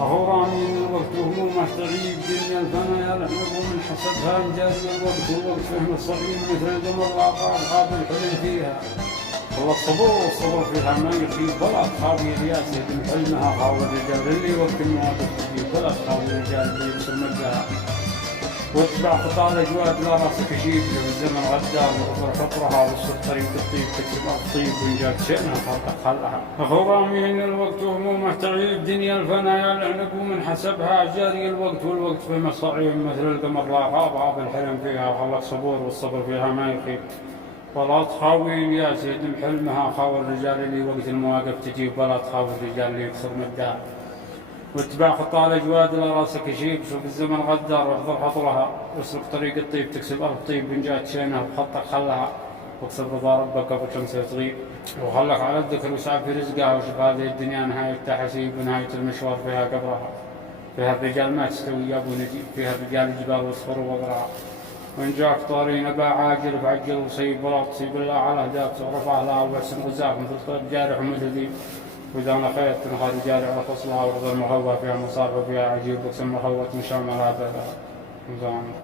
غرامي من الوقت وهمومه تعيب دنيا الفنا يلحق ومن حسبها مجازي الوقت والوقت فهم الصغير مثل القمر العقاب غاب الحلم فيها. والله الصبر فيها ما يخيب ولا تخاوي الياس يدم حلمها خاوي الرجال اللي وقت المواقف تجيب ولا تخاوي الرجال اللي يكسر مدها. واتبع خطى الاجواد لا راسك يشيب في الزمن غدار وغفر فطرها والصدق طريق الطيب تكسب الطيب وان جات شأنها خلق خلقها. غرامي ان الوقت وهمومه تعيب دنيا الفنا يلعنق ومن حسبها جاري الوقت والوقت في مصاعيب مثل القمر لا غاب الحلم فيها وخلق صبور والصبر فيها ما يخيب. ولا تخاوي الياس يدم حلمها خاوي الرجال اللي وقت المواقف تجيب ولا تخاوي الرجال اللي يكسر مدها. واتباع خطى الاجواد لا راسك يشيب شوف الزمن غدار واحضر خطرها واسلك طريق الطيب تكسب ارض طيب ان جات شينها وخطك خلها واكسب رضا ربك قبل شمس تغيب. وخلك على الذكر وسعى في رزقها وشوف هذه الدنيا نهاية تحسيب ونهاية المشوار فيها قبرها. فيها الرجال ما تستوي يا ابو نجيب فيها الرجال الجبال واصفروا وقرها. وإن جاك طاري نبا عاجل فعجل وصيب ولا تصيب إلا على هداك تعرف أهلها وأحسن غزاك مثل الطير جارح ومدهدي. وإذا أنا خيرت نخال جارح على فصلها ورضا المخوى فيها مصارفة فيها عجيب وكسم مخوة مشاملها بها.